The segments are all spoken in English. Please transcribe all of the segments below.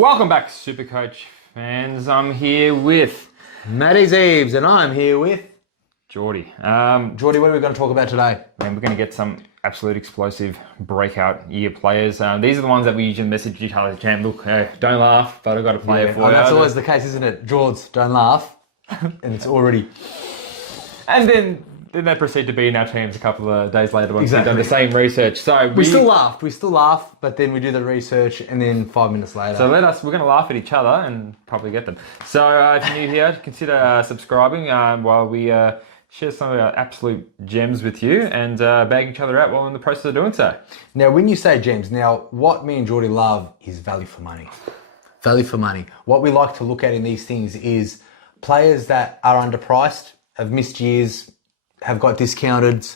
Welcome back, Supercoach fans. I'm here with Matty's Eves, and I'm here with Jordy. Jordy. What are we going to talk about today? Man, we're going to get some absolute explosive breakout year players. These are the ones that we usually message each other. Champ, look, don't laugh, but I've got to play it for you. That's always the case, isn't it? George, don't laugh, and it's already. And then they proceed to be in our teams a couple of days later once we've done the same research. So we still laugh, but then we do the research, and then 5 minutes later. So we're going to laugh at each other and probably get them. So if you're new here, consider subscribing while we share some of our absolute gems with you and bag each other out while we're in the process of doing so. Now, when you say gems, what me and Jordy love is value for money. Value for money. What we like to look at in these things is players that are underpriced, have missed years, have got discounted,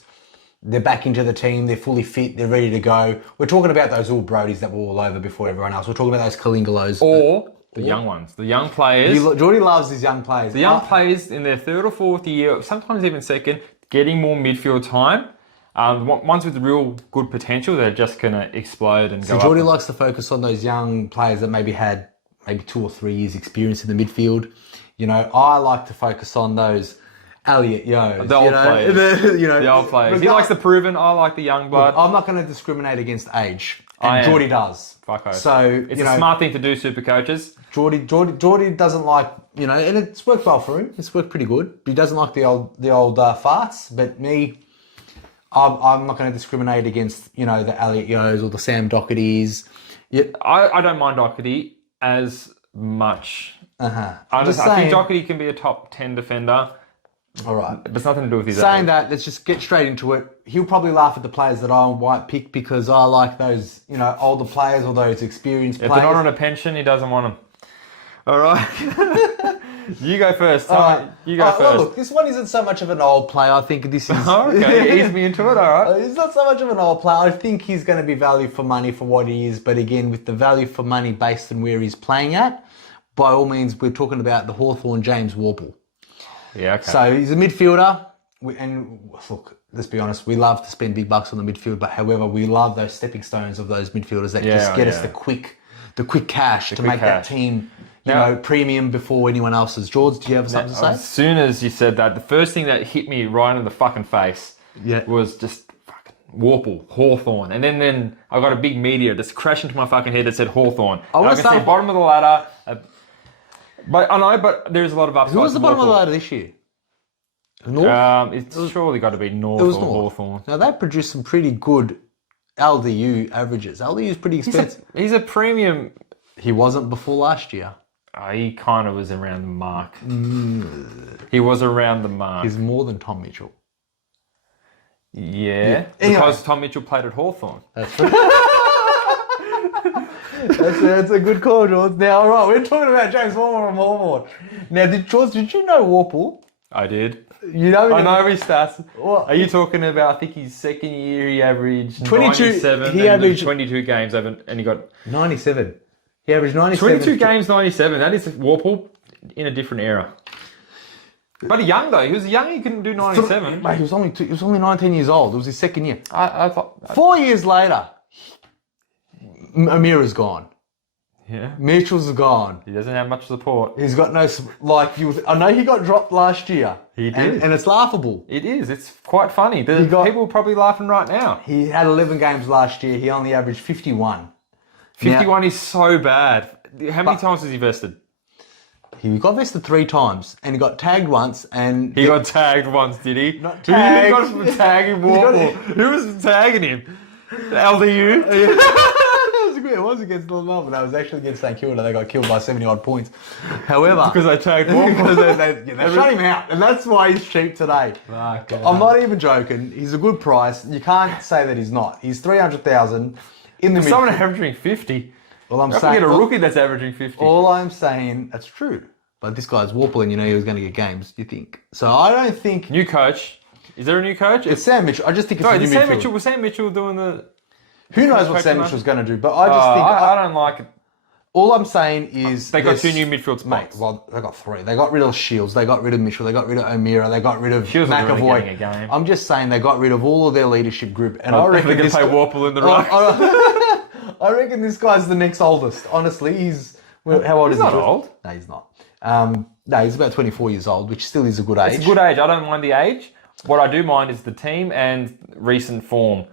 they're back into the team, they're fully fit, they're ready to go. We're talking about those all Brodies that were all over before everyone else. We're talking about those Kalingalos. Or the young ones, the young players. Jordy loves these young players. The young players in their third or fourth year, sometimes even second, getting more midfield time. Ones with real good potential, they're just going to explode and go up. So Jordy likes to focus on those young players that maybe had 2 or 3 years experience in the midfield. You know, I like to focus on those Elliot Yos. The old players. The old players. He likes the proven, I like the young blood. Look, I'm not going to discriminate against age. And Jordy does. Fuck off. So, it's a smart thing to do, super coaches. Jordy doesn't like, and it's worked well for him. It's worked pretty good. He doesn't like the old farts. But me, I'm not going to discriminate against, the Elliot Yos or the Sam Dohertys. Yeah. I don't mind Doherty as much. I think Doherty can be a top 10 defender. All right. But it's nothing to do with his Saying that, let's just get straight into it. He'll probably laugh at the players that I might pick because I like those, older players or those experienced players. If they're not on a pension, he doesn't want them. All right. You go first. You go first. Well, look, this one isn't so much of an old player. I think this is... Okay, ease me into it, all right. It's not so much of an old player. I think he's going to be value for money for what he is. But again, with the value for money based on where he's playing at, by all means, we're talking about the Hawthorn James Warple. Yeah, okay. So he's a midfielder, and look, let's be honest, we love to spend big bucks on the midfield, but however, we love those stepping stones of those midfielders that just get us the quick cash to make that team, premium before anyone else's. George, do you have something to say? As soon as you said that, the first thing that hit me right in the fucking face was just fucking Warple, Hawthorn, and then I got a big meteor just crashed into my fucking head that said Hawthorn. I can see bottom of the ladder. But I know, but there's a lot of upside. Who was the bottom of the ladder this year? North? It's surely got to be North or Hawthorn. Now, they produced some pretty good LDU averages. LDU is pretty expensive. He's a premium. He wasn't before last year. He kind of was around the mark. He was around the mark. He's more than Tom Mitchell. Yeah. Because Tom Mitchell played at Hawthorn. That's right. That's a good call, George. Now, all right, we're talking about James Warple from Hawthorn. Now, George, did you know Warple? I did. I know his stats. What? Are you talking about, I think his second year he averaged 97. He averaged 22 games and he got... 97. He averaged 97. 22 games, 97. That is Warple in a different era. But young though. He was young, he couldn't do 97. Mate, he was only 19 years old. It was his second year. I thought... 4 years later... Amira's gone. Yeah. Mitchell's gone. He doesn't have much support. He's got no... I know he got dropped last year. He did. And it's laughable. It is. It's quite funny. People are probably laughing right now. He had 11 games last year. He only averaged 51. 51 is so bad. How many times has he vested? He got vested 3 times. And he got tagged once. And he got tagged once, did he? Not tagged. Who got from tagging Warple? Who was tagging him? The LDU? It was against North Melbourne. That was actually against St Kilda. They got killed by 70-odd points. However... because they tagged Warple. they shut him out. And that's why he's cheap today. I'm not even joking. He's a good price. You can't say that he's not. He's 300,000 in the midfield. Someone averaging 50. Well, I'm saying... get a rookie that's averaging 50. All I'm saying... That's true. But this guy's Warple and he was going to get games, you think. So I don't think... New coach. Is there a new coach? It's Sam Mitchell. I just think it's a new midfield. Was Sam Mitchell doing the... Who knows what Sam Mitchell's going to do, but I just think... I don't like it. All I'm saying is... They got 2 new midfield spots. Mate, well, they got 3. They got rid of Shields, they got rid of Mitchell, they got rid of O'Meara, they got rid of McAvoy. Really getting a game. I'm just saying they got rid of all of their leadership group. And I reckon they're going to play Warple in the right. I reckon this guy's the next oldest. Honestly, he's Well, how old He's is he? not old. No, he's not. No, he's about 24 years old, which still is a good age. It's a good age. I don't mind the age. What I do mind is the team and recent form.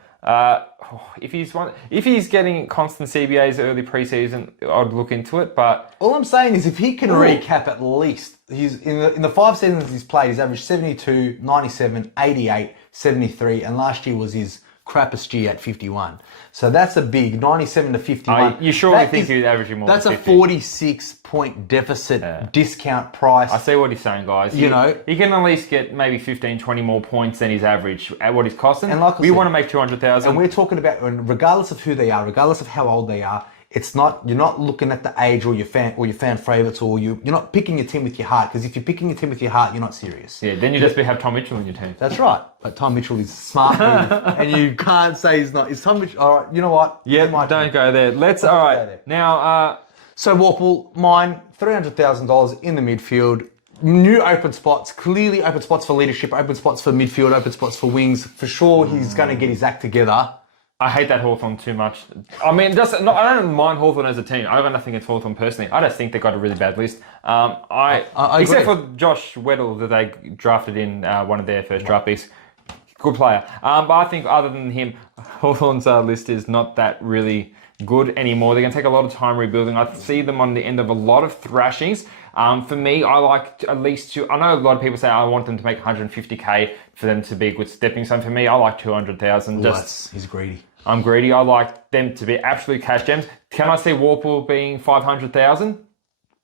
If he's getting constant CBAs early preseason, I'd look into it. But all I'm saying is, if he can recap at least, he's in the 5 seasons he's played, he's averaged 72, 97, 88, 73, and last year was his crappest year at 51. So that's a big 97 to 51. You surely think he's averaging more that's than 50? That's a 46-point deficit discount price. I see what he's saying, guys. He can at least get maybe 15, 20 more points than his average at what he's costing. And like we want to make 200,000. And we're talking about, regardless of who they are, regardless of how old they are, you're not looking at the age or your fan favourites, or you're not picking your team with your heart, because if you're picking your team with your heart, you're not serious. Yeah, then you just have Tom Mitchell in your team. That's right. But Tom Mitchell is smart move, and you can't say he's not. Is Tom Mitchell, all right, you know what? Yeah, don't go there. All right. Now, so Warple, mine, $300,000 in the midfield. New open spots, clearly open spots for leadership, open spots for midfield, open spots for wings. For sure, he's going to get his act together. I hate that Hawthorn too much. I mean, I don't mind Hawthorn as a team. I got nothing against Hawthorn personally. I just think they got a really bad list. Except for Josh Weddle that they drafted in one of their first draft picks. Good player. But I think other than him, Hawthorn's list is not that really good anymore. They're going to take a lot of time rebuilding. I see them on the end of a lot of thrashings. For me, I like at least I know a lot of people say I want them to make 150k for them to be a good stepping stone. For me, I like 200,000. He's greedy. I'm greedy. I like them to be absolute cash gems. Can I see Warple being 500,000?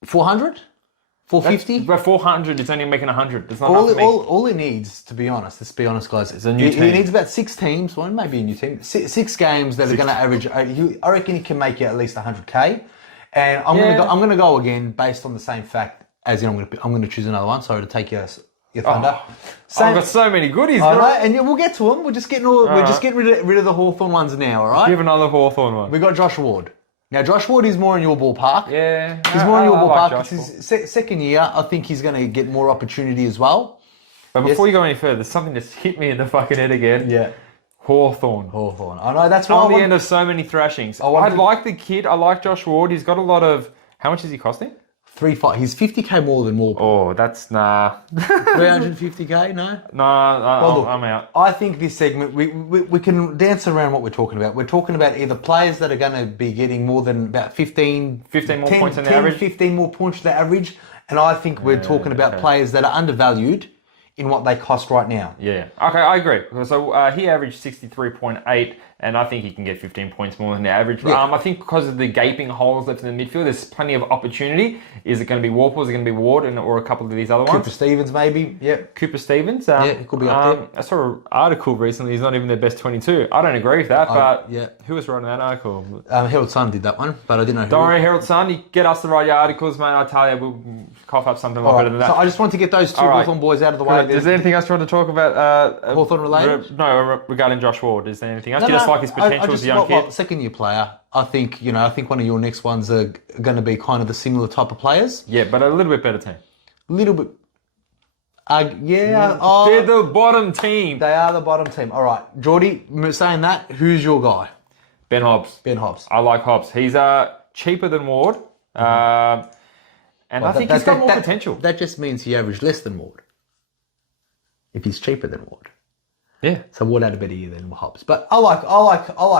400? 450? But 400 is only making 100. It's not all he needs, to be honest, let's be honest, guys, is a new team. He needs about 6 teams, well, maybe a new team, 6 games that are going to average. I reckon he can make you at least 100k. And I'm going to go again based on the same fact as I'm going to choose another one. Sorry to take your thunder. I've got so many goodies. I know, and we'll get to them. We're just getting rid of the Hawthorn ones now. All right. Give another Hawthorn one. We got Josh Ward. Now Josh Ward is more in your ballpark. Yeah, he's more in your ballpark. It's his second year. I think he's going to get more opportunity as well. But before you go any further, there's something that's hit me in the fucking head again. Yeah. Hawthorn. I know, that's why on the end of so many thrashings. I like the kid. I like Josh Ward. He's got a lot of... How much is he costing? 3.5. He's 50k more than Warple. Oh, that's... Nah. 350k? No? No, I'm out. I think this segment, we can dance around what we're talking about. We're talking about either players that are going to be getting more than about 15 more points than the average. 15 more points than the average. And I think we're talking about players that are undervalued in what they cost right now. Yeah. Okay, I agree. So he averaged 63.8, and I think he can get 15 points more than the average. Yeah. I think because of the gaping holes left in the midfield, there's plenty of opportunity. Is it going to be Warple? Is it going to be Ward or a couple of these other ones? Cooper Stevens, maybe. Yeah. Cooper Stevens. It could be up there. I saw an article recently. He's not even their best 22. I don't agree with that, but who was writing that article? Herald Sun did that one, but I didn't know who. Don't worry, Herald Sun. You get us to write your articles, mate. I tell you, we'll cough up something a lot better than that. So I just want to get those two Hawthorn boys out of the way. Is there anything else you want to talk about? Hawthorn related? No, regarding Josh Ward. Is there anything else? You just like his potential as a young kid? Second year player. I think one of your next ones are going to be kind of the similar type of players. Yeah, but a little bit better team. A little bit. They're the bottom team. They are the bottom team. All right, Jordy, saying that, who's your guy? Ben Hobbs. I like Hobbs. He's cheaper than Ward. And I think he's got more potential. That just means he averaged less than Ward. If he's cheaper than Ward. Yeah. So Ward had a better year than Hobbs. But I like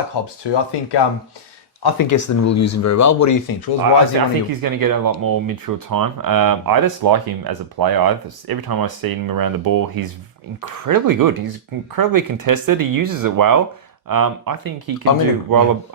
Hobbs too. I think Essendon will use him very well. What do you think, Jules? I think he's going to get a lot more midfield time. I just like him as a player. Every time I see him around the ball, he's incredibly good. He's incredibly contested. He uses it well. I think he can do well.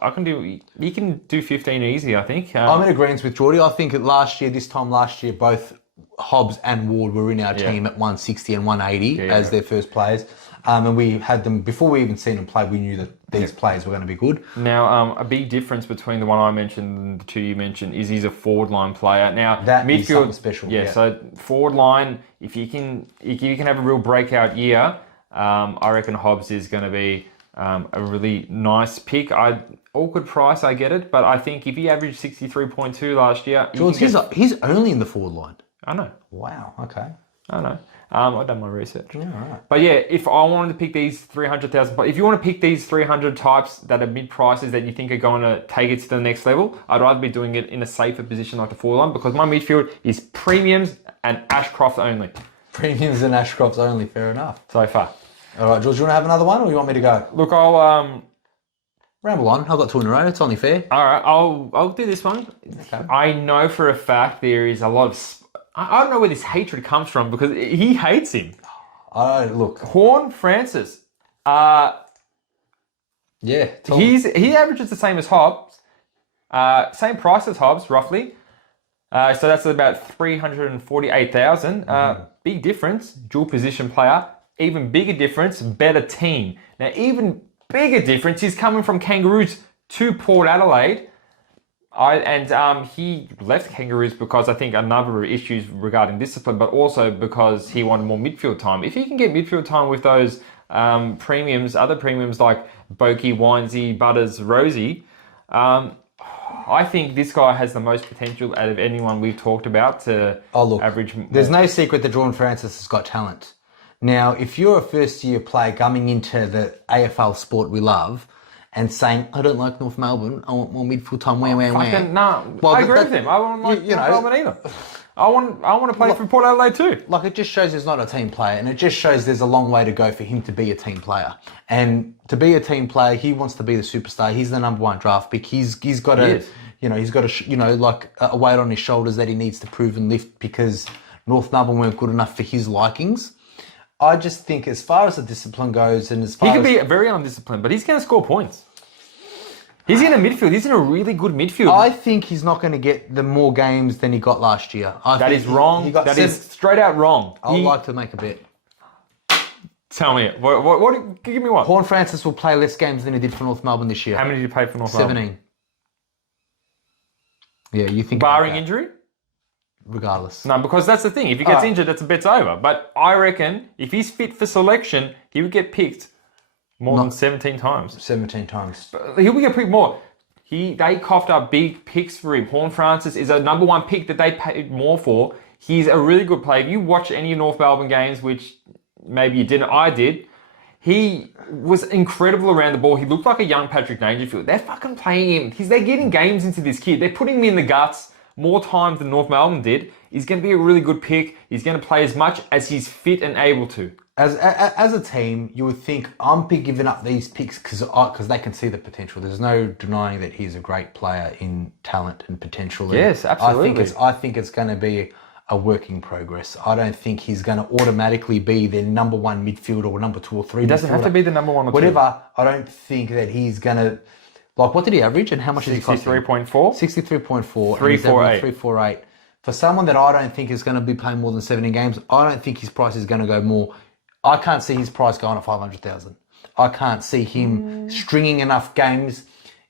He can do 15 easy, I think. I'm in agreement with Jordy. I think this time last year, both Hobbs and Ward were in our team at 160 and 180 as their first players. And we had them, before we even seen them play, we knew that these players were going to be good. Now, a big difference between the one I mentioned and the two you mentioned is he's a forward line player. Now, that midfield is something special. Yeah, so forward line, if you can have a real breakout year, I reckon Hobbs is going to be a really nice pick. Awkward price, I get it, but I think if he averaged 63.2 last year... George, he's only in the forward line. I know. Wow, okay. I don't know. I've done my research. Yeah, right. But yeah, if I wanted to pick these 300,000, but if you want to pick these 300 types that are mid prices that you think are going to take it to the next level, I'd rather be doing it in a safer position like the forward line because my midfield is premiums and Ashcroft only. Premiums and Ashcrofts only, fair enough. So far. All right, George, you want to have another one or you want me to go? Look, I'll ramble on. I've got 2 in a row. It's only fair. All right, I'll do this one. Okay. I know for a fact there is a lot of... I don't know where this hatred comes from because he hates him. Look. Horn Francis. Yeah. He averages the same as Hobbs. Same price as Hobbs, roughly. So that's about 348,000. Big difference. Dual position player. Even bigger difference. Better team. Now, even bigger difference is coming from Kangaroos to Port Adelaide. He left Kangaroos because I think a number of issues regarding discipline, but also because he wanted more midfield time. If he can get midfield time with those premiums, other premiums like Boki, Winesy, Butters, Rosie, I think this guy has the most potential out of anyone we've talked about to average more. There's no secret that Jordan Francis has got talent. Now, if you're a first-year player coming into the AFL sport we love, and saying, I don't like North Melbourne, I want more midfield time, where. No, I agree with him. I want North Melbourne either. I want to play for Port Adelaide too. Like, it just shows he's not a team player, and it just shows there's a long way to go for him to be a team player. And to be a team player, he wants to be the superstar. He's the number 1 draft pick. He's got a weight on his shoulders that he needs to prove and lift because North Melbourne weren't good enough for his likings. I just think as far as the discipline goes and as far as... He can be very undisciplined, but he's going to score points. He's in a midfield. He's in a really good midfield. I think he's not going to get the more games than he got last year. That is wrong. That is straight out wrong. I'd like to make a bet. Tell me. What? Give me one. Horn Francis will play less games than he did for North Melbourne this year. How many did he play for North Melbourne? 17. Yeah, you think... Barring injury? Regardless. No, because that's the thing. If he gets injured, that's a bet's over. But I reckon if he's fit for selection, he would get picked more than 17 times. 17 times. He would get picked more. They coughed up big picks for him. Horn Francis is a number 1 pick that they paid more for. He's a really good player. If you watch any North Melbourne games, which maybe you didn't, I did, he was incredible around the ball. He looked like a young Patrick Dangerfield. They're fucking playing him. They're getting games into this kid. They're putting him in the guts more times than North Melbourne did. He's going to be a really good pick. He's going to play as much as he's fit and able to. As a team, you would think I'm giving up these picks because they can see the potential. There's no denying that he's a great player in talent and potential. Yes, absolutely. I think it's going to be a work in progress. I don't think he's going to automatically be their number 1 midfielder or number 2 or 3. He doesn't have to be the number 1 or 2. Whatever. I don't think that he's going to... Like, what did he average and how much is he costing? 63.4. 63.4. 348. 348. For someone that I don't think is going to be playing more than 17 games, I don't think his price is going to go more. I can't see his price going to 500,000. I can't see him stringing enough games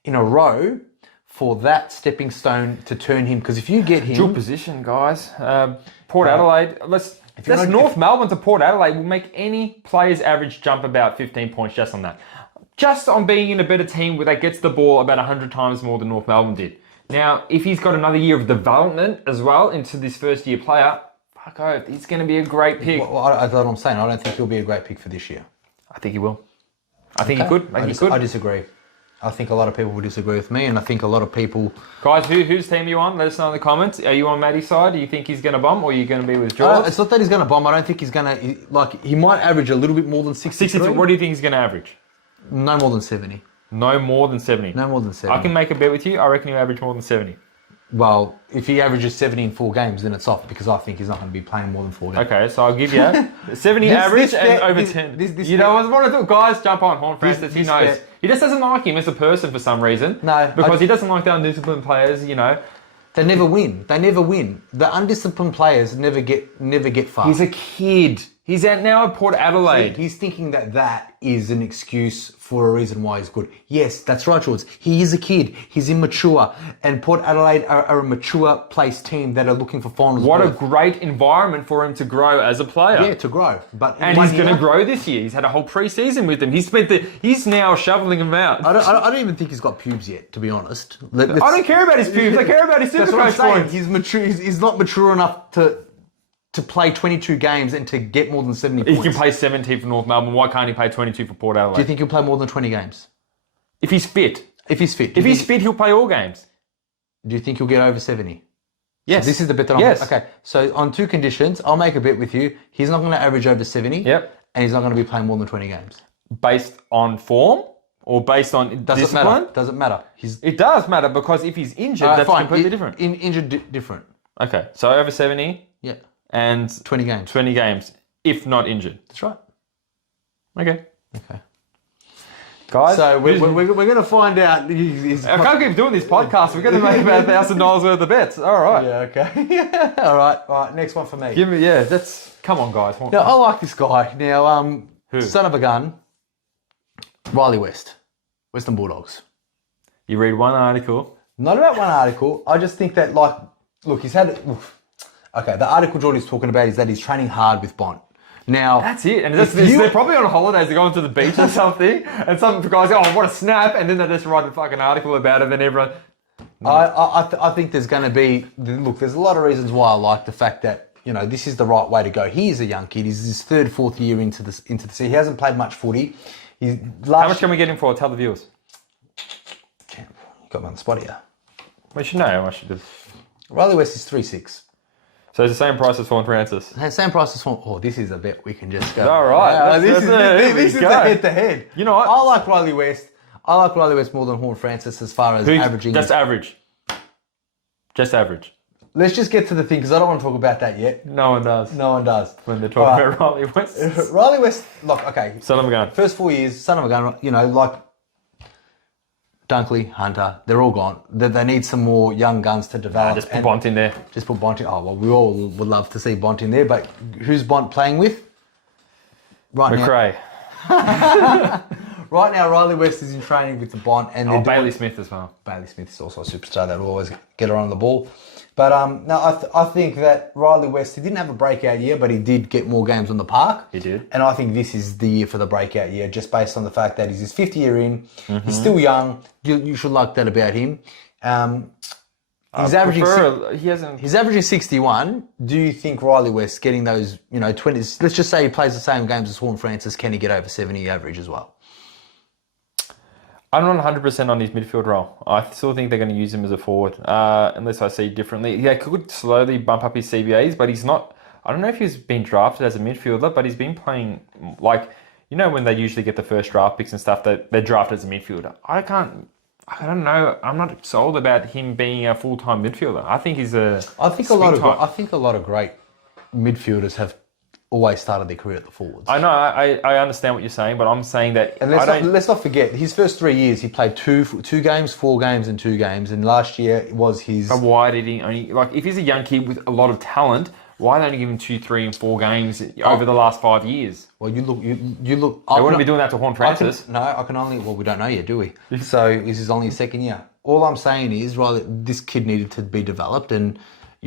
in a row for that stepping stone to turn him. Because if you get him... Dual position, guys. Port Adelaide. North Melbourne to Port Adelaide will make any player's average jump about 15 points just on that. Just on being in a better team where that gets the ball about 100 times more than North Melbourne did. Now, if he's got another year of development as well into this first-year player, fuck off, he's going to be a great pick. Well, that's what I'm saying. I don't think he'll be a great pick for this year. I think he will. I think he could. I disagree. I think a lot of people will disagree with me, and I think a lot of people... Guys, whose team are you on? Let us know in the comments. Are you on Matty's side? Do you think he's going to bomb, or are you going to be with George? It's not that he's going to bomb. I don't think he's going to... He might average a little bit more than 63. What do you think he's going to average? No more than 70. No more than 70? No more than 70. I can make a bet with you. I reckon he'll average more than 70. Well, if he averages 70 in 4 games, then it's off because I think he's not going to be playing more than 40. Okay, so I'll give you 70 average and over 10. You know what I want to do? Guys, jump on. Horn Francis, he knows. He just doesn't like him as a person for some reason. No. Because he doesn't like the undisciplined players, you know. They never win. The undisciplined players never get far. He's a kid. He's out now at Port Adelaide. He's thinking that is an excuse for a reason why he's good. Yes, that's right, George. He is a kid. He's immature. And Port Adelaide are a mature placed team that are looking for finals. What a great environment for him to grow as a player. Yeah, to grow. And he's going to grow this year. He's had a whole pre-season with him. He's now shoveling him out. I don't even think he's got pubes yet, to be honest. I don't care about his pubes. I care about his Supercoach points. He's mature. He's not mature enough to to play 22 games and to get more than 70 He points. can play 17 for North Melbourne. Why can't he play 22 for Port Adelaide? Do you think he'll play more than 20 games? If he's fit. If he's fit. If he's fit, he'll play all games. Do you think he'll get over 70? Yes. So this is the bet that I'm... Yes. Okay, so on 2 conditions, I'll make a bet with you. He's not going to average over 70. Yep. And he's not going to be playing more than 20 games. Based on form or based on discipline? Doesn't matter. It does matter because if he's injured, that's completely different. Injured, different. Okay, so over 70 Yeah. and 20 games. 20 games, if not injured. That's right. Okay. Okay. Guys, So we're going to find out. I can't keep doing this podcast. We're going to make about $1,000 worth of bets. All right. Yeah, okay. All right, next one for me. Give me, come on, guys. Now, I like this guy. Now, Who? Son of a gun, Riley West, Western Bulldogs. You read one article. Not about one article. I just think that, like, look, he's had... Okay, the article Jordy's talking about is that he's training hard with Bont. Now... That's it. And they're probably on holidays. They're going to the beach or something. And some guys go, oh, what a snap. And then they just write a fucking article about it. And everyone... I think there's going to be... Look, there's a lot of reasons why I like the fact that, you know, this is the right way to go. He is a young kid. He's his 3rd, 4th year into the season. He hasn't played much footy. How much can we get him for? Tell the viewers. You got me on the spot here. We should know how much it is. Riley West is 3.6. So it's the same price as Fawn Francis. Same price as Fawn. Oh, this is a bet we can just go. All right. This is the head-to-head. You know what? I like Riley West. I like Riley West more than Horn Francis as far as averaging. Just average. Just average. Let's just get to the thing because I don't want to talk about that yet. No one does. No one does. When they're talking about Riley West. Riley West, look, okay. Son of a gun. First 4 years, son of a gun, you know, like Dunkley, Hunter, they're all gone. They need some more young guns to develop. Just put Bont in there. Just put Bont in. Oh, well, we all would love to see Bont in there, but who's Bont playing with? Right McRae. now. Right now, Riley West is in training with the Bont. And Bailey Smith as well. Bailey Smith is also a superstar that will always get her on the ball. But no, I think that Riley West, he didn't have a breakout year, but he did get more games on the park. He did. And I think this is the year for the breakout year, just based on the fact that he's his 5th year in. Mm-hmm. He's still young. You should like that about him. He's averaging 61. Do you think Riley West getting those, 20s, let's just say he plays the same games as Horn Francis, can he get over 70 average as well? I'm not 100% on his midfield role. I still think they're going to use him as a forward, unless I see differently. He could slowly bump up his CBAs, but he's not... I don't know if he's been drafted as a midfielder, but he's been playing... Like, when they usually get the first draft picks and stuff, they're drafted as a midfielder. I don't know. I'm not sold about him being a full-time midfielder. I think he's a... I think a lot of great midfielders have always started their career at the forwards. I know, I understand what you're saying, but I'm saying that... And let's not forget, his first 3 years, he played two games, 4 games, and 2 games, and last year was his... But why did he only... Like, if he's a young kid with a lot of talent, why don't you give him 2, 3, and 4 games over the last 5 years? Well, you look... They wouldn't be doing that to Horn Francis. I can only... Well, we don't know yet, do we? So, this is only his 2nd year. All I'm saying is, this kid needed to be developed, and...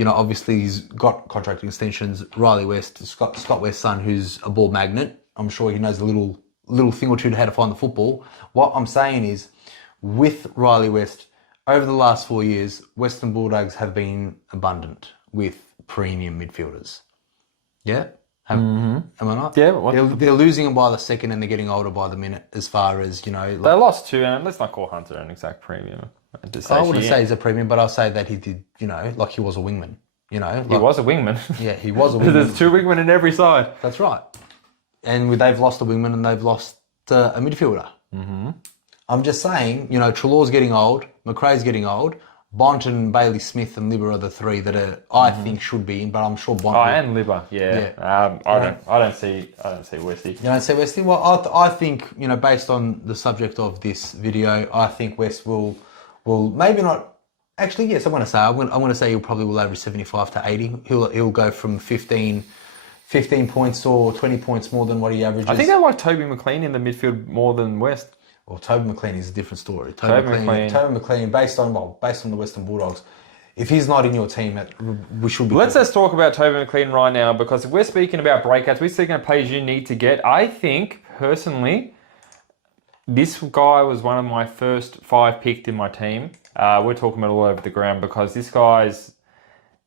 obviously he's got contract extensions. Riley West, Scott West's son, who's a ball magnet. I'm sure he knows a little thing or two to how to find the football. What I'm saying is, with Riley West, over the last 4 years, Western Bulldogs have been abundant with premium midfielders. Yeah? Am I not? Yeah. They're losing them by the second and they're getting older by the minute as far as, They lost 2, and let's not call Hunter an exact premium. I wouldn't say he's a premium, but I'll say that he did, like he was a wingman. He was a wingman. Yeah, he was a wingman. There's 2 wingmen in every side. That's right. And they've lost a wingman and they've lost a midfielder. Mm-hmm. I'm just saying, Treloar's getting old, McRae's getting old, Bont and Bailey Smith and Libba are the 3 that I think should be in, but I'm sure Bont. And Libba, yeah. I don't see Westy. You don't see Westy? Well, I think, based on the subject of this video, I think West will maybe not. Actually, yes, I'm going to say he'll probably will average 75 to 80. He'll go from 15 points or 20 points more than what he averages. I think I like Toby McLean in the midfield more than West. Well, Toby McLean is a different story. Toby McLean, based on the Western Bulldogs, if he's not in your team, we should be... Let's talk about Toby McLean right now, because if we're speaking about breakouts, we're speaking about players you need to get. I think, personally, this guy was one of my first 5 picked in my team. We're talking about all over the ground because this guy's...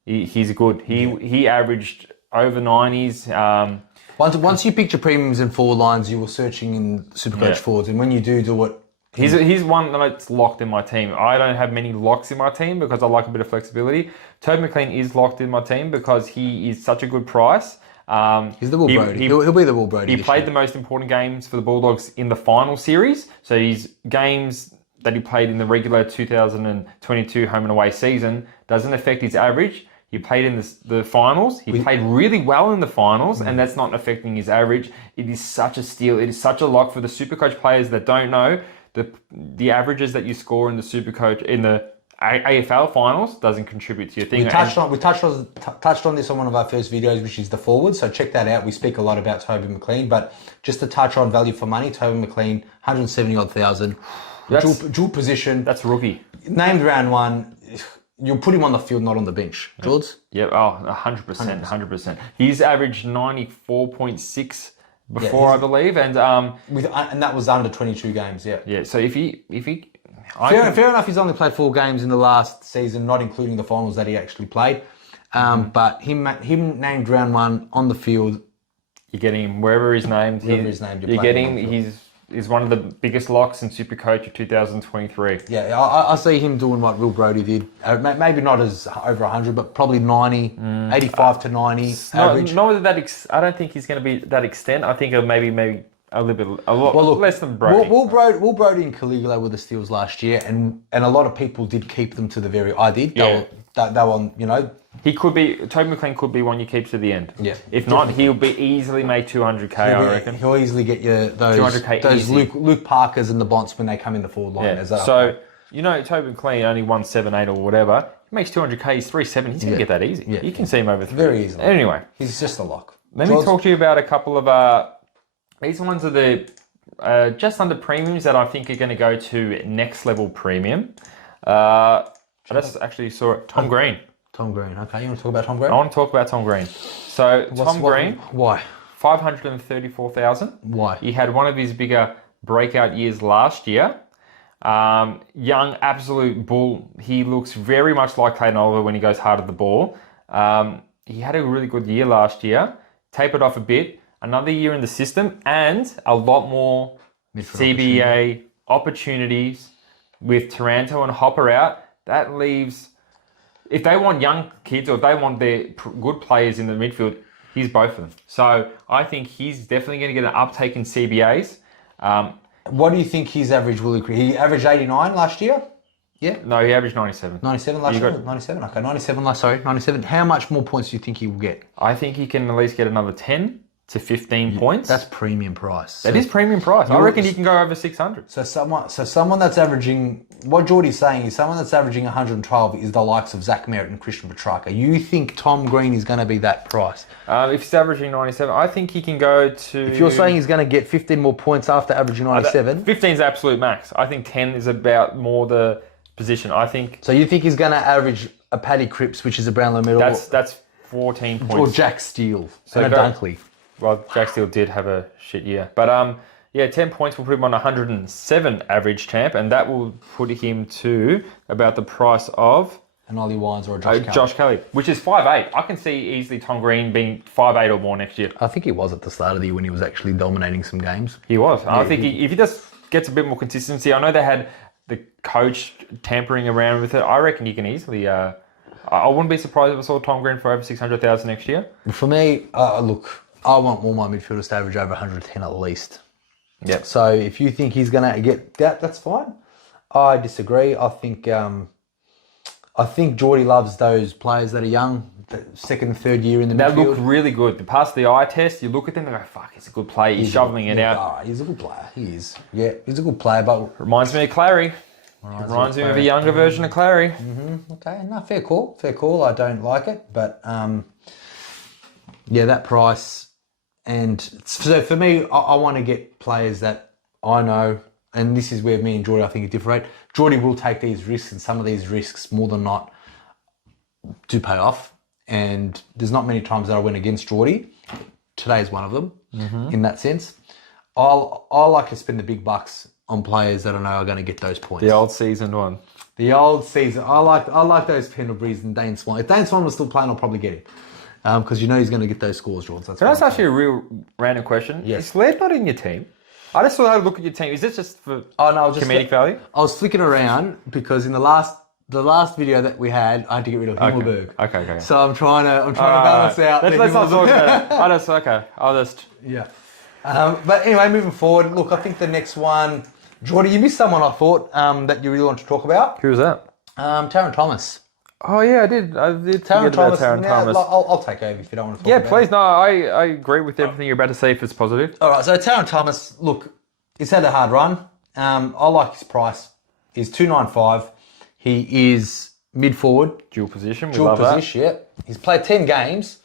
He's good. He averaged over 90s. Once you picked your premiums and forward lines, you were searching in Supercoach forwards, and when you do it, he's one that's locked in my team. I don't have many locks in my team because I like a bit of flexibility. Toby McLean is locked in my team because he is such a good price. He's the Will Brody. He'll be the Will Brody. He played the most important games for the Bulldogs in the final series. So his games that he played in the regular 2022 home and away season doesn't affect his average. He played in the finals. He played really well in the finals, and that's not affecting his average. It is such a steal. It is such a lock for the Supercoach players that don't know. The averages that you score in the Supercoach in the AFL finals doesn't contribute to your thing. We touched on this on one of our first videos, which is the forward. So check that out. We speak a lot about Toby McLean, but just to touch on value for money, Toby McLean, 170 odd thousand, dual position. That's rookie. Named round one. You'll put him on the field, not on the bench. George? Yeah, 100%. He's averaged 94.6 before, I believe, and that was under 22 games. Yeah. So if he fair enough, he's only played 4 games in the last season, not including the finals that he actually played. But him named round one on the field. You're getting him wherever he's named. You're getting he's one of the biggest locks in Supercoach of 2023. Yeah, I see him doing what Will Brody did. Maybe not as over 100, but probably 90, 85 to 90 average. I don't think he's going to be that extent. I think maybe a lot less than Brody. Will Brody and Caligula were the steals last year, and a lot of people did keep them to the very. I did. Yeah. They were, He could be. Toby McLean could be one you keep to the end. Yeah. If not, he'll be easily make 200k. I reckon he'll easily get you those 200k. Those Luke Parkers and the Bonts when they come in the forward line. Yeah. So Toby McLean only 178 or whatever. He makes 200k. He's 370. He's gonna get that easy. Yeah. You can see him over 3. Very easily. Anyway, he's just a lock. Let me talk to you about a couple of these ones are the just under premiums that I think are going to go to next level premium. I just actually saw it. Tom Green. Tom Green. Okay, you want to talk about Tom Green? I want to talk about Tom Green. So Tom Green. Why? 534,000. Why? He had one of his bigger breakout years last year. Young, absolute bull. He looks very much like Clayton Oliver when he goes hard at the ball. He had a really good year last year. Tapered off a bit. Another year in the system and a lot more CBA opportunities with Taranto and Hopper out. That leaves, if they want young kids or if they want their good players in the midfield, he's both of them. So I think he's definitely going to get an uptake in CBAs. What do you think his average will increase? He averaged 89 last year? Yeah? No, he averaged 97. 97 last year? 97, okay. 97. How much more points do you think he will get? I think he can at least get another 10 to 15 points. That's premium price. That is premium price. I reckon he can go over 600. So someone that's averaging, what Jordy's saying is someone that's averaging 112 is the likes of Zach Merritt and Christian Petrarca. You think Tom Green is going to be that price? If he's averaging 97, I think he can go to... If you're saying he's going to get 15 more points after averaging 97... 15 is absolute max. I think 10 is about more the position. I think... So you think he's going to average a Paddy Cripps, which is a Brownlow medal? That's 14 points. Or Jack Steele. So and a Dunkley. Well, Jack Steele did have a shit year. But 10 points will put him on 107 average champ, and that will put him to about the price of... An Ollie Wines or a Josh Kelly. Josh Kelly, which is 5'8". I can see easily Tom Green being 5'8" or more next year. I think he was at the start of the year when he was actually dominating some games. He was. I think if he just gets a bit more consistency, I know they had the coach tampering around with it. I reckon he can easily... I wouldn't be surprised if I saw Tom Green for over 600,000 next year. For me, look... I want all my midfielders to average over 110 at least. Yeah. So if you think he's going to get that, that's fine. I disagree. I think Jordy loves those players that are young, second, third year in the midfield. They look really good. They pass the eye test. You look at them and go, "Fuck, he's a good player." He's shoveling it out. He's a good player. He is. Yeah, he's a good player. But reminds me of Clary. Reminds me of a younger version of Clary. Mm-hmm. Okay, no, fair call. Fair call. I don't like it, but yeah, that price. And so for me, I want to get players that I know, and this is where me and Jordy, I think, are different. Jordy will take these risks, and some of these risks, more than not, do pay off. And there's not many times that I went against Jordy. Today is one of them, in that sense. I like to spend the big bucks on players that I know are going to get those points. The old seasoned one. The old season. I like those Pendlebury's and Dane Swan. If Dane Swan was still playing, I'll probably get him. because you know he's going to get those scores, Jordan. So that's actually a real random question. Yes. Is Laird not in your team? I just thought I'd look at your team. Is this just for comedic value? I was flicking around because in the last video that we had, I had to get rid of Himmelberg. Okay. So I'm trying to balance out. Let's not talk about it. I'll just. Yeah. But anyway, moving forward, look, I think the next one, Jordy, you missed someone I thought that you really want to talk about. Who was that? Taron Thomas. Oh yeah, I did Taron Thomas. I'll take over if you don't want to talk about it. Please. No, I agree with everything you're about to say if it's positive. All right, so Taron Thomas, look, he's had a hard run. I like his price. He's $295. He is mid-forward. Dual position, we love that. Yeah. He's played 10 games.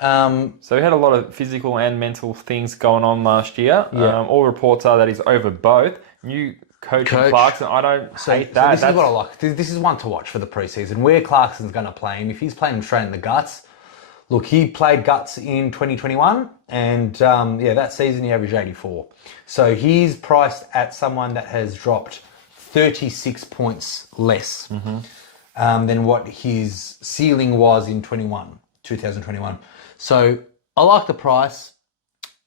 So he had a lot of physical and mental things going on last year. Yeah. All reports are that he's over both. New coach. Clarkson, I don't hate that. So this is what I like. This is one to watch for the preseason. Where Clarkson's going to play him. If he's playing him straight in the guts, look, he played guts in 2021, and that season he averaged 84. So he's priced at someone that has dropped 36 points less than what his ceiling was in 2021. So I like the price.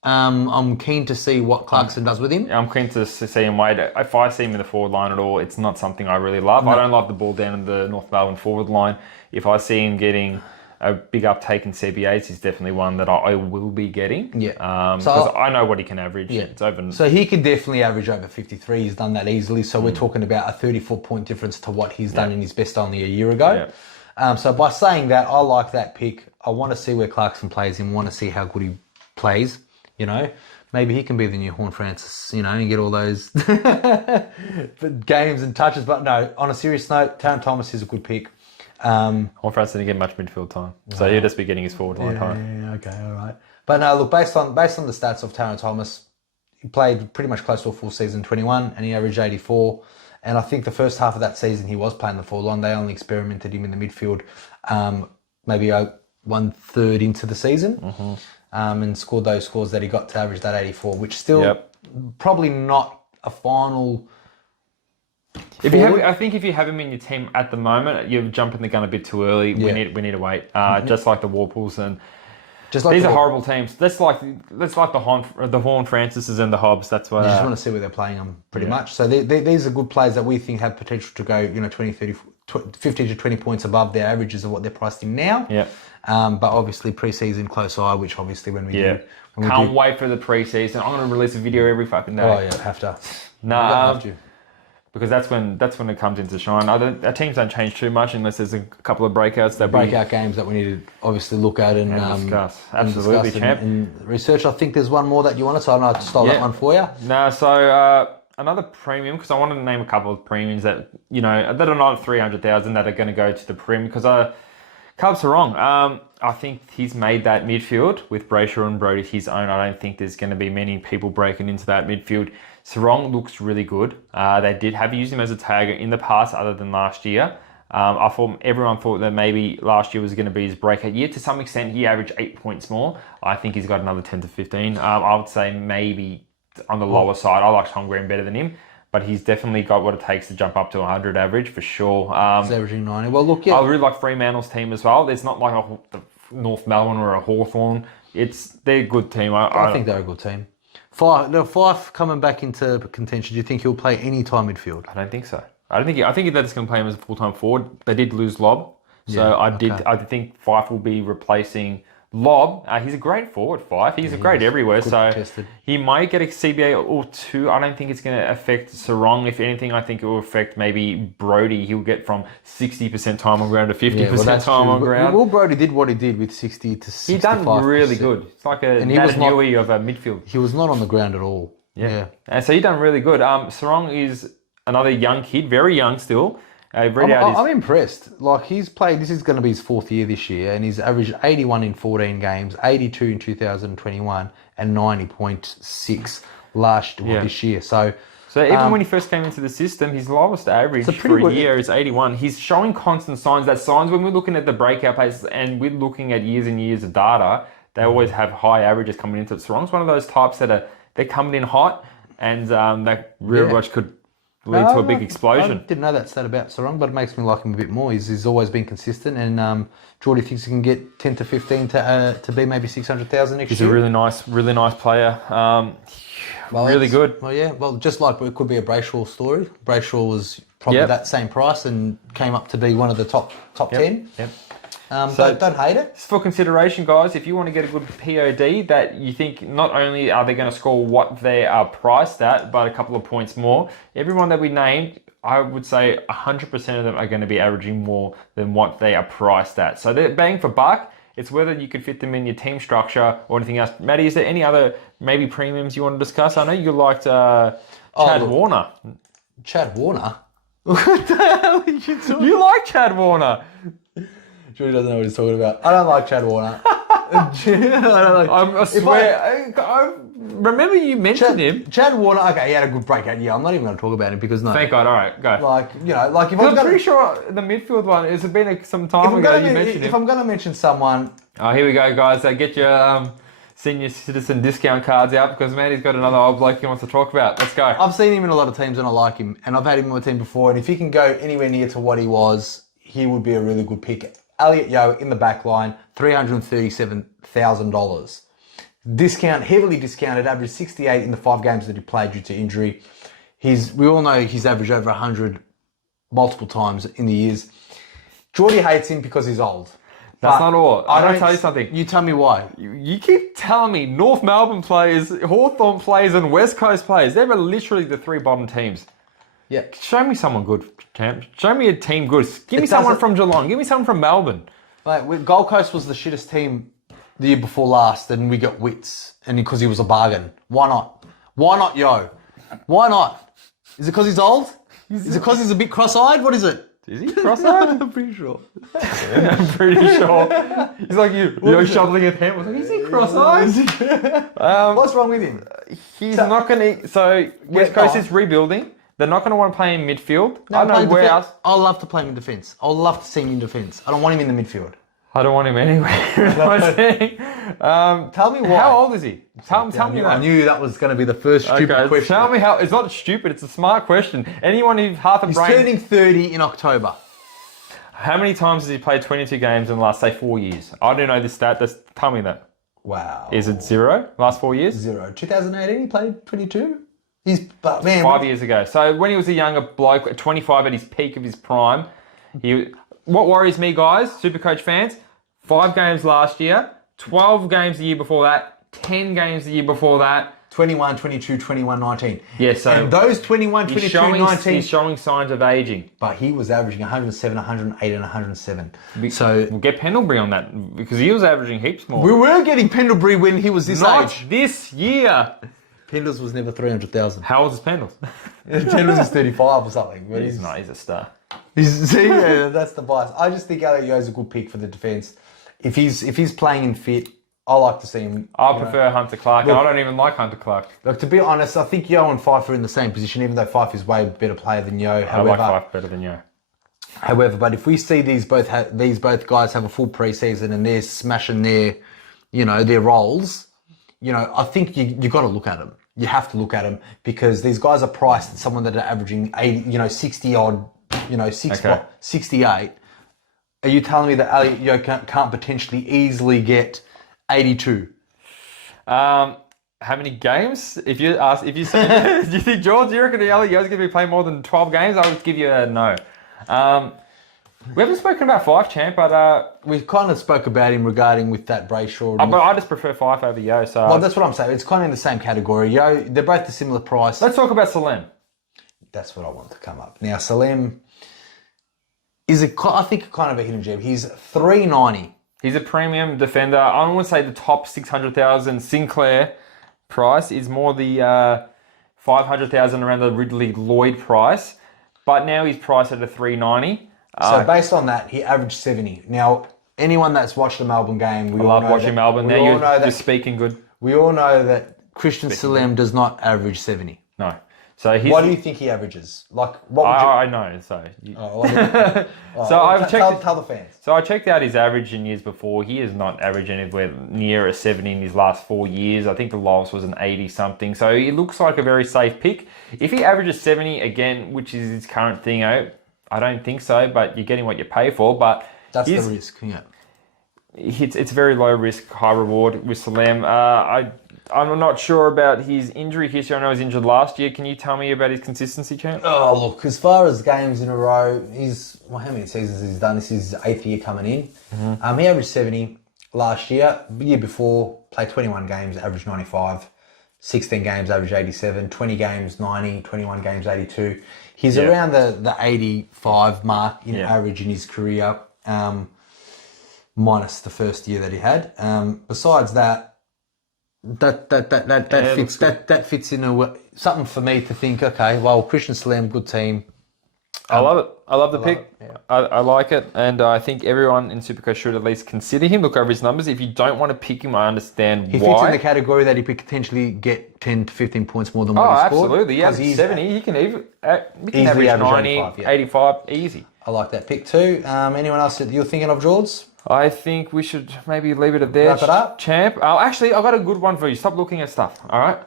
I'm keen to see what Clarkson does with him. I'm keen to see him wait. If I see him in the forward line at all, it's not something I really love. No. I don't love the ball down in the North Melbourne forward line. If I see him getting a big uptake in CBAs, he's definitely one that I will be getting. Yeah. Because I know what he can average. Yeah. It's over. So he can definitely average over 53. He's done that easily. So we're talking about a 34-point difference to what he's done in his best only a year ago. Yeah. So by saying that, I like that pick. I want to see where Clarkson plays him. I want to see how good he plays. You know, maybe he can be the new Horn Francis, you know, and get all those games and touches. But no, on a serious note, Taron Thomas is a good pick. Horn Francis didn't get much midfield time, so he'll just be getting his forward line time. Yeah, okay, all right. But no, look, based on the stats of Taron Thomas, he played pretty much close to a full season 21, and he averaged 84. And I think the first half of that season he was playing the forward line. They only experimented him in the midfield, maybe 1/3 into the season. And scored those scores that he got to average that 84, which still probably not a final. I think if you have him in your team at the moment, you're jumping the gun a bit too early. Yeah. We need to wait. Just like the Warples and these are horrible teams. That's like the Horn Francises and the Hobbs. That's why. You just want to see where they're playing them pretty much. So these are good players that we think have potential to go, 20, 30, 15 to 20 points above their averages of what they're priced in now. Yeah. But obviously pre-season close eye, which obviously when we do. Can't wait for the pre-season. I'm going to release a video every fucking day. Oh yeah, have to. Because that's when it comes into shine. Our teams don't change too much unless there's a couple of breakouts games that we need to obviously look at and discuss. Absolutely, champ. And research. I think there's one more that you wanted, so I stole that one for you. No, so another premium, because I wanted to name a couple of premiums that that are not 300,000 that are going to go to the prim, because Cubs are wrong. I think he's made that midfield with Brayshaw and Brodie his own. I don't think there's going to be many people breaking into that midfield. Sarong looks really good. They did have used him as a tagger in the past other than last year. Everyone thought that maybe last year was going to be his breakout year. To some extent, he averaged 8 points more. I think he's got another 10 to 15. I would say maybe on the lower side. I like Tom Green better than him. But he's definitely got what it takes to jump up to 100 average for sure. He's averaging 90. Well, look, yeah. I really like Fremantle's team as well. It's not like the North Melbourne or a Hawthorn. They're a good team. I think they're a good team. Fife coming back into contention. Do you think he'll play any time midfield? I don't think so. I think they're just going to play him as a full-time forward. They did lose Lob. So I think Fife will be replacing Lob. He's a great forward, Fife. He's great everywhere. So tested. He might get a CBA or two. I don't think it's going to affect Sarong. If anything, I think it will affect maybe Brodie. He'll get from 60% time on ground to 50% time on ground. Well, Brodie did what he did with 60 to 65%. He done really good. It's like a Nui of a midfield. He was not on the ground at all. Yeah. And so he done really good. Sarong is another young kid, very young still. I'm impressed. Like he's played, this is going to be his fourth year this year, and he's averaged 81 in 14 games, 82 in 2021, and 90.6 this year. So even when he first came into the system, his lowest average for a year is 81. He's showing constant signs. That signs when we're looking at the breakout pace and we're looking at years and years of data, they always have high averages coming into it. Sarong's one of those types that they're coming in hot, and that real rush could lead to a big explosion. I didn't know that stat about Sarong, but it makes me like him a bit more. He's always been consistent, and Jordy thinks he can get 10 to 15 to be maybe 600,000 next year. He's a really nice player. Really good. Well, yeah. Well, just like it could be a Brayshaw story. Brayshaw was probably that same price and came up to be one of the top 10. Yep. So don't hate it. Just for consideration, guys, if you want to get a good POD that you think not only are they going to score what they are priced at, but a couple of points more, everyone that we named, I would say 100% of them are going to be averaging more than what they are priced at. So they're bang for buck. It's whether you could fit them in your team structure or anything else. Matty, is there any other maybe premiums you want to discuss? I know you liked Chad Warner. Chad Warner? What the hell are you talking? You like Chad Warner? Jordy doesn't know what he's talking about. I don't like Chad Warner. I swear. I remember you mentioned him. Chad Warner, okay, he had a good breakout. Yeah, I'm not even going to talk about him because no. Thank God. All right, go. If I'm pretty sure the midfield one, it's been some time ago you mentioned him. If I'm going to mention someone... Oh, here we go, guys. Get your senior citizen discount cards out because Matty's got another old bloke he wants to talk about. Let's go. I've seen him in a lot of teams and I like him. And I've had him in my team before. And if he can go anywhere near to what he was, he would be a really good pick. Elliot Yeo in the back line, $337,000. Discount, heavily discounted, averaged 68 in the 5 games that he played due to injury. We all know he's averaged over 100 multiple times in the years. Jordy hates him because he's old. That's not all. I'm going to tell you something. You tell me why. You keep telling me North Melbourne players, Hawthorn players and West Coast players, they're literally the 3 bottom teams. Yeah. Show me someone good, champ. Show me a team good. Give me someone from Geelong. Give me someone from Melbourne. Like, Gold Coast was the shittest team the year before last, and we got Wits, and because he was a bargain. Why not? Why not, Yo? Why not? Is it because he's old? Is it because he's a bit cross-eyed? What is it? Is he cross-eyed? I'm pretty sure. I'm pretty sure. He's like you're shoveling his hand. I was like, is he cross-eyed? What's wrong with him? He's not going to... So, West Coast is rebuilding. They're not going to want to play in midfield. No, I don't know where else. I'll love to play him in defence. I'll love to see him in defence. I don't want him in the midfield. I don't want him anywhere. Tell me why. How old is he? Tell me that. I knew that was going to be the first stupid question. Tell me how. It's not stupid. It's a smart question. Anyone who's half a brain. He's turning 30 in October. How many times has he played 22 games in the last, say, 4 years? I don't know this stat. Tell me that. Wow. Is it 0? Last 4 years? 0. 2018 he played 22. 5 years ago. So when he was a younger bloke, at 25 at his peak of his prime, what worries me, guys, Supercoach fans, 5 games last year, 12 games the year before that, 10 games the year before that. 21, 22, 21, 19. Yeah, so... And those 21, 22, 19... He's showing signs of ageing. But he was averaging 107, 108 and 107. So... We'll get Pendlebury on that, because he was averaging heaps more. We were getting Pendlebury when he was this age. Not this year! Pendles was never 300,000. How old is Pendles? Pendles is 35 or something. But he's not. He's a star. Yeah, that's the bias. I just think Elliot Yeo is a good pick for the defence. If he's playing in fit, I like to see him. I prefer Hunter Clark, and I don't even like Hunter Clark. Look, to be honest, I think Yeo and Fife are in the same position, even though Fife is way better player than Yeo. I like Fife better than Yeo. However, but if we see these both guys have a full preseason and they're smashing their roles, I think you got to look at them. You have to look at them because these guys are priced at someone that are averaging 80, 60 odd, 68. Are you telling me that Elliot Yeo can't potentially easily get 82? How many games? If you say, do you think George, do you reckon Elliot Yeo's going to be playing more than 12 games? I would give you a no. We haven't spoken about Fife, champ, but... we kind of spoke about him regarding with that Brayshaw. But I just prefer Fife over Yeo, so... Well, that's what I'm saying. It's kind of in the same category. Yeo, they're both a similar price. Let's talk about Salem. That's what I want to come up. Now, Salem is I think kind of a hidden gem. He's $390. He's a premium defender. I don't want to say the top 600,000 Sinclair price is more the 500,000 around the Ridley Lloyd price, but now he's priced at a $390. So based on that, he averaged 70. Now, anyone that's watched the Melbourne game, I love watching Melbourne. Now you're speaking good. We all know that Christian Salem does not average 70. No. So what do you think he averages? Like, what would I know. So, tell the fans. So I checked out his average in years before. He has not averaged anywhere near a 70 in his last 4 years. I think the lowest was an 80 something. So he looks like a very safe pick. If he averages 70 again, which is his current thing, I don't think so. But you're getting what you pay for. But that's the risk. Yeah. It's very low risk, high reward with Salem. I'm not sure about his injury history. I know he was injured last year. Can you tell me about his consistency, champ? Oh, look, as far as games in a row, how many seasons he's done? This is his 8th year coming in. Mm-hmm. He averaged 70 last year. The year before, played 21 games, averaged 95. 16 games, averaged 87. 20 games, 90. 21 games, 82. He's around the 85 mark in average in his career, minus the first year that he had. Besides that, that fits in something for me to think. Okay, well, Christian Slam, good team. I love it. I love the pick. I like it, and I think everyone in Supercoach should at least consider him. Look over his numbers. If you don't want to pick him, I understand why. He fits in the category that he could potentially get 10 to 15 points more than what he scored. Absolutely. Yeah, 70. He can average 90, 85, easy. I like that pick too. Anyone else that you're thinking of, George? I think we should maybe leave it at there. Wrap it up, champ. Actually, I got a good one for you. Stop looking at stuff. All right,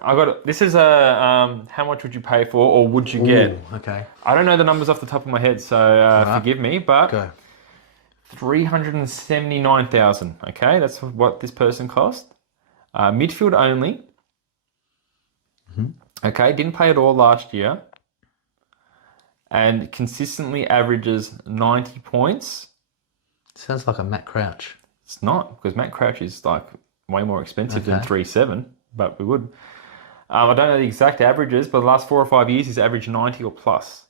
this is how much would you pay for, or would you get? Okay. I don't know the numbers off the top of my head, so forgive me, but go. 379,000. Okay, that's what this person cost. Midfield only. Mm-hmm. Okay, didn't play at all last year, and consistently averages 90 points. Sounds like a Matt Crouch. It's not, because Matt Crouch is like way more expensive than 3.7, but we would. I don't know the exact averages, but the last 4 or 5 years he's averaged 90 or plus.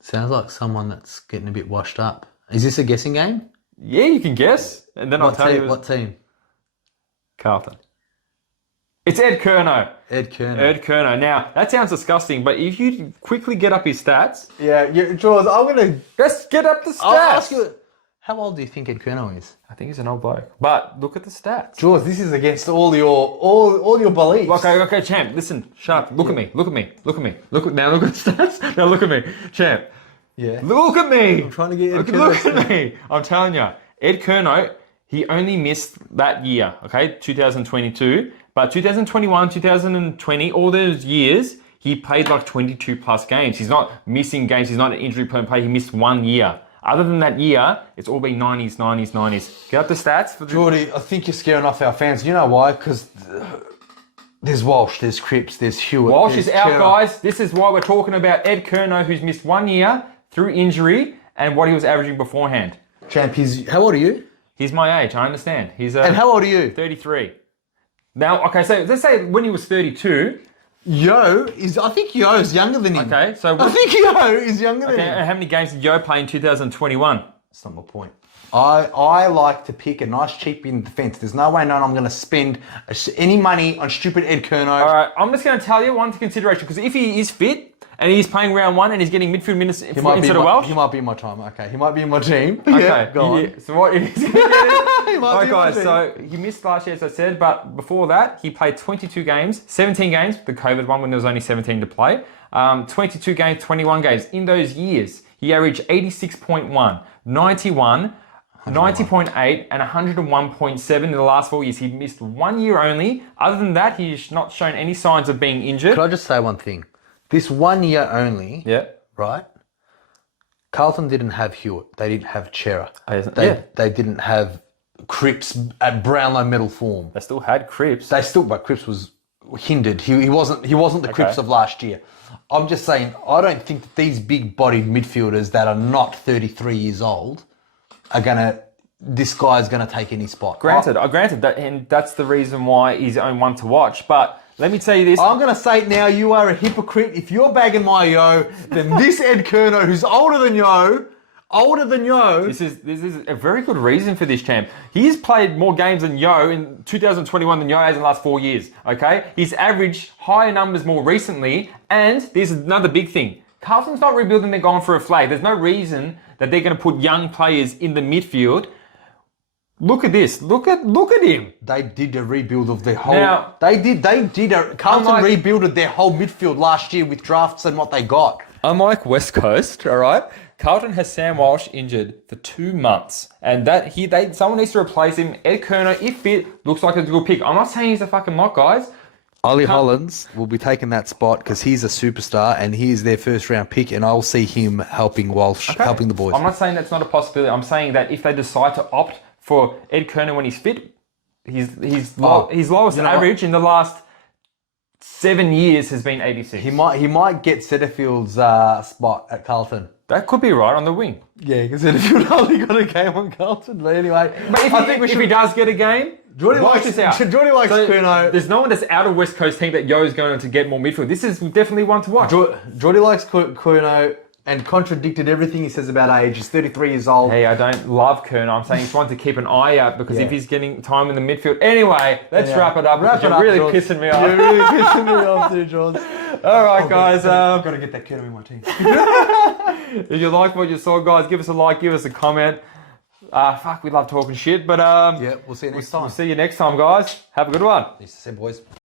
Sounds like someone that's getting a bit washed up. Is this a guessing game? Yeah, you can guess, and then I'll tell you. What team? Carlton. It's Ed Curnow. Ed Curnow. Now, that sounds disgusting, but if you quickly get up his stats... Yeah, George, I'm going to... Let's get up the stats. I'll ask you... How old do you think Ed Curnow is? I think he's an old bloke. But look at the stats. George, this is against all your beliefs. Okay, champ. Listen, sharp. Look at me. Now look at the stats. Now look at me, champ. Yeah. Look at me. I'm trying to get Ed Curnow. Look at me. I'm telling you, Ed Curnow. He only missed that year. Okay, 2022. But 2021, 2020, all those years, he played like 22 plus games. He's not missing games. He's not an injury-prone player. He missed 1 year. Other than that year, it's all been 90s. Get up the stats. For Jordy, I think you're scaring off our fans. You know why? Because there's Walsh, there's Cripps, there's Hewitt. Walsh is out, guys. This is why we're talking about Ed Curnow, who's missed 1 year through injury, and what he was averaging beforehand. Champ, how old are you? He's my age, I understand. And how old are you? 33. Now, okay, so let's say when he was 32... I think Yo's younger than him. Okay, so... I think Yo is younger than him. And how many games did Yo play in 2021? That's not my point. I like to pick a nice cheap in defence. There's no way I'm going to spend any money on stupid Ed Curnow. All right, I'm just going to tell you one consideration, because if he is fit and he's playing round 1 and he's getting midfield minutes instead of Welsh... He might be in my time. Okay, he might be in my team. Okay, yeah, go on. Yeah. So what is he? He might be guys, so he missed last year, as I said, but before that, he played 22 games, 17 games, the COVID one when there was only 17 to play, 22 games, 21 games. In those years, he averaged 86.1, 91, 90.8, and 101.7 in the last 4 years. He missed 1 year only. Other than that, he's not shown any signs of being injured. Could I just say one thing? This 1 year only, right? Carlton didn't have Hewitt. They didn't have Chera. They didn't have Cripps at Brownlow medal form. They still had Cripps. But Cripps was hindered. He wasn't the Cripps of last year. I'm just saying, I don't think that these big-bodied midfielders that are not 33 years old this guy's gonna take any spot. Granted that, and that's the reason why he's the only one to watch. But let me tell you this. I'm gonna say it now, you are a hypocrite. If you're bagging my Yo, then this Ed Curnow, who's older than Yo. This is a very good reason for this, champ. He's played more games than Yo in 2021 than Yo has in the last 4 years, okay? He's averaged higher numbers more recently, and there's another big thing. Carlton's not rebuilding, they're going for a flag. There's no reason that they're going to put young players in the midfield Look at this. Look at him. They did a rebuild of their whole. Now, Carlton rebuilded their whole midfield last year with drafts and what they got. Unlike West Coast, all right, Carlton has Sam Walsh injured for 2 months, and someone needs to replace him. Ed Kerner, if fit, looks like a good pick. I'm not saying he's a fucking lock, guys. Ollie Hollands will be taking that spot because he's a superstar and he is their first round pick, and I'll see him helping Walsh, helping the boys. I'm not saying that's not a possibility. I'm saying that if they decide to opt for Ed Kerner when he's fit, his lowest average in the last 7 years has been 86. He might get Setterfield's spot at Carlton. That could be right on the wing. Yeah, because Setterfield only got a game on Carlton. But anyway, if he does get a game, Jordy likes Curnow. There's no one that's out of West Coast team that Yo's going to get more midfield. This is definitely one to watch. Jordy likes Curnow and contradicted everything he says about age. He's 33 years old. Hey, I don't love Curnow. I'm saying he's one to keep an eye out because if he's getting time in the midfield. Anyway, let's wrap it up. You're really pissing me off. You're really pissing me off too, George. All right, guys. I've got to get that Curnow in my team. If you like what you saw, guys, give us a like, give us a comment. We love talking shit, but we'll see you next time. time. We'll see you next time, guys. Have a good one. Peace, boys.